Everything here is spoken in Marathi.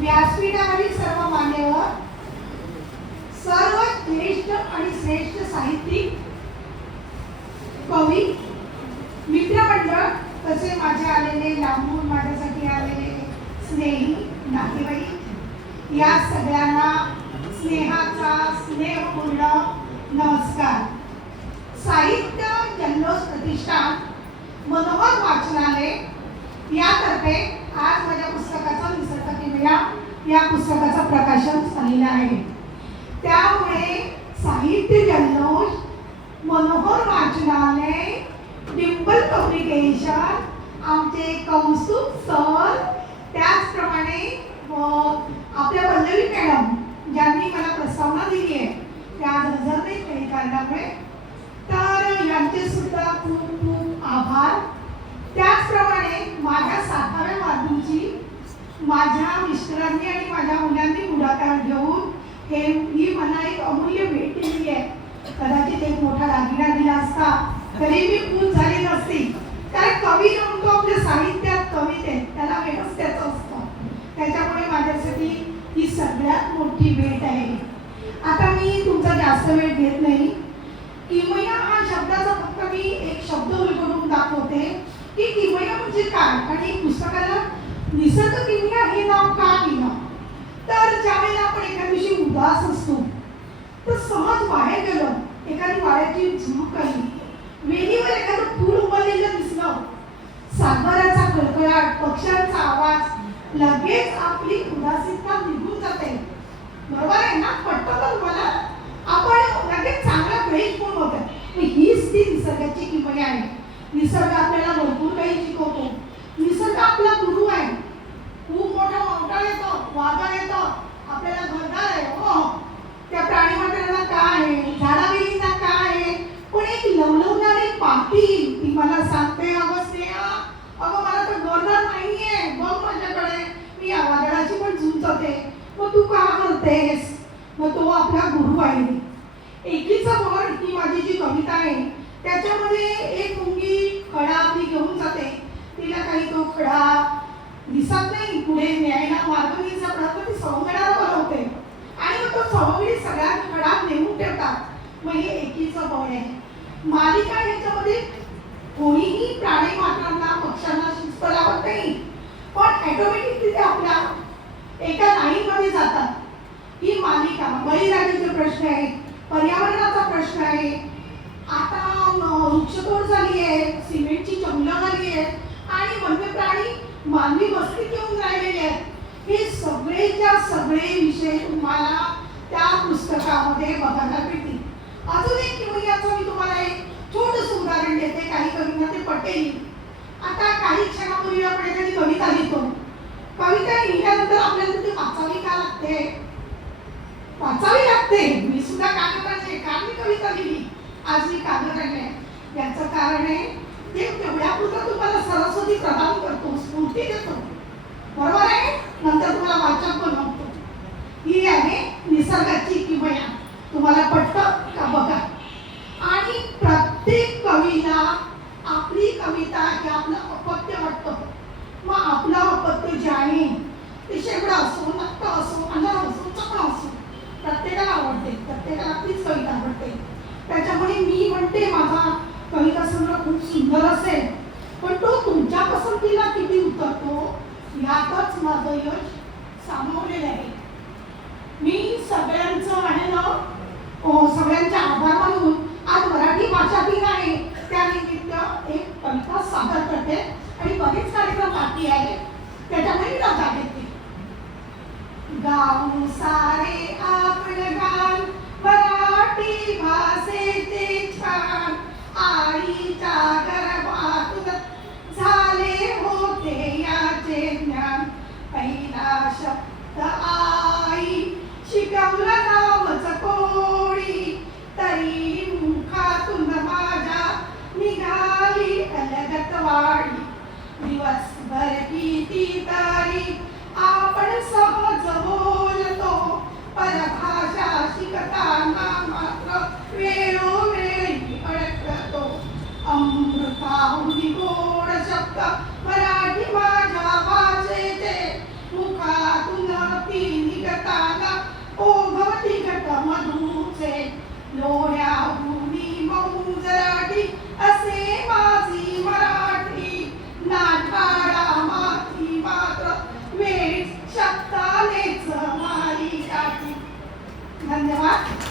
व्यासपीठावरील सर्व मान्यवर, सर्व ज्येष्ठ आणि श्रेष्ठ साहित्यिक, कवी, मित्रमंडळ, तसे माझे आलेले लांबून माझ्यासाठी आलेले स्नेही नातेवाईक, या सगळ्यांना स्नेहाचा स्नेहपूर्ण नमस्कार. साहित्य जल्लोष प्रतिष्ठान मनोहर वाचनालय यातर्फे आज माझ्या पुस्तकाचं निसर्ग किमया या पुस्तकाचं प्रकाशन झालेलं आहे. त्यामुळे साहित्य जल्लोष, मनोहर वाचनालय, डिंपल पब्लिकेशन, आमचे कौस्तुभ सर, त्याचप्रमाणे आपल्या पल्लवी मॅडम ज्यांनी मला प्रस्तावना दिली आहे त्या आज हजर नाही काही कारणामुळे, तर यांचे सुद्धा खूप खूप आभार. त्याचप्रमाणे माझ्या 7व्या वाढदिवशी माझ्या मिस्टरांनी आणि माझ्या मुलांनी पुढाकार घेऊन ही मला एक अमूल्य भेट दिली आहे. कदाचित एक मोठा दागिना दिला असता तरी मी खुश झाली नसती, कारण कवी म्हणतो आपल्या साहित्यात कवितेत त्याला वेगळंच त्याचं असतं. त्याच्यामुळे माझ्यासाठी ही सगळ्यात मोठी भेट आहे. आता मी तुमचा जास्त वेळ घेत नाही. किमया हा शब्दाचा फक्त मी एक शब्द उलगडून दाखवते की किमया म्हणजे काय आणि पुस्तकाला निसर्ग किमया हे नाव का दिलं. तर ज्यावेळेला आपण एका दिवशी उदास असतो तर सहज बाहेर गेलो, एखादी वाड्याची झुळूक आली, वेलीवर एखादं फूल उमललेलं दिसलं, सागराचा कळकळाट, पक्ष्यांचा आवाज, लगेच आपली उदासीनता निघून जाते. बरोबर आहे ना? पटतं का तुम्हाला? आपण लगेच चांगला फ्रेश पण होतं. हीच ती निसर्गाची किमया आहे. निसर्ग आपल्याला भरपूर काही शिकवतो. निसर्ग आपला गुरु आहे. खूप मोठा मावटाळ येतो, वादळ येतं, आपल्याला घरदार आहे, हो, त्या प्राणी मात्रांना काय आहे, झाडावेलींना काय आहे, पण एक लवलवणारी पाती ती मला सांगते, अगं स्नेहा, अगं मला तर घरदार नाहीये, बघ माझ्याकडे, मी या वादळाची पण झुंजते, मग तू का करतेस. मग तो आपला गुरु आहे. एकीचं बळ ही माझी जी कविता आहे त्याच्यामध्ये एक मुंगी खडा आपली घेऊन जाते, तिला काही तो खडा दिसत नाही, पुढे न्यायला मार्ग घ्यायचा प्रयत्न ती सवंगड्याला बनवते आणि मग तो सवंगडी सगळ्या खडा नेऊन ठेवतात. मग हे एकीचं बळ आहे. मालिका ह्याच्यामध्ये कोणीही प्राणी मात्रांना, पक्ष्यांना शिस्त लावत नाही, पण ऑटोमॅटिक तिथे आपल्या एका लाईनमध्ये जातात. ही मालिका बळीराजाचे प्रश्न आहे, पर्यावरणाचा प्रश्न आहे, आता वृक्षतोड झाली आहे, सिमेंटची जंगलं झाली आहे आणि वन्य प्राणी मानवी वस्तीत येऊन राहिलेले आहेत. हे सगळेच्या सगळे विषय तुम्हाला त्या पुस्तकामध्ये बघायला मिळतील. अजून एक किमयाचं मी तुम्हाला एक छोटंसं उदाहरण देते, काही कवींना ते पटेल. आता काही क्षणापूर्वी आपण एखादी कविता लिहितो, कविता लिहिल्यानंतर आपल्याला ती वाचावी का लागते? वाचावी लागते. मी सुद्धा कागद आणले, काल मी कविता लिहिली, आज मी कागद आणले. याचं कारण आहे ते तेवढ्यापुरतं तुम्हाला सरस्वती प्रदान करतो, स्फूर्ती देतो, बरोबर आहे. नंतर तुम्हाला वाचक बनवतो. ही आहे निसर्गाची किमया. तुम्हाला पटतं का बघा. आणि प्रत्येक कवीला आपली कविता हे आपलं अपत्य वाटतं. मग आपलं अपत्य जे आहे ते शेवडा असो, नक्क असो, अंधार असो, चपळा असो, प्रत्येकाला आवडते, प्रत्येकाला तीच कविता आवडते. त्याच्यामुळे मी म्हणते माझा कविता संग्रह खूप सुंदर असेल, पण तो तुमच्या पसंतीला किती उतरतो यातच माझं यश सामावलेलं आहे. मी सगळ्यांचं आहे ना, सगळ्यांचे आभार मानून आज मराठी भाषा दिन आहे त्यानिमित्त एक कविता सादर करते आणि बरेच कार्यक्रम बाकी आहे, त्याच्यामुळे रजा घेते. गाऊ सारे आपण गान मराठी भाषेचे छान, आईच्या गर्भातून झाले होते याचे ज्ञान. पहिला शब्द आई शिकवला नावच कोणी, तरी मुखातून माझ्या निघाली अलगत वाडी. दिवसभर किती तरी आपण सहज बोलतो, परभाषा शिकताना मात्र वेळोवेळी अडकतो. अमृताहुनी गोड शब्द मराठी माझ्या भाषेचे मुखातून धन्यवाद.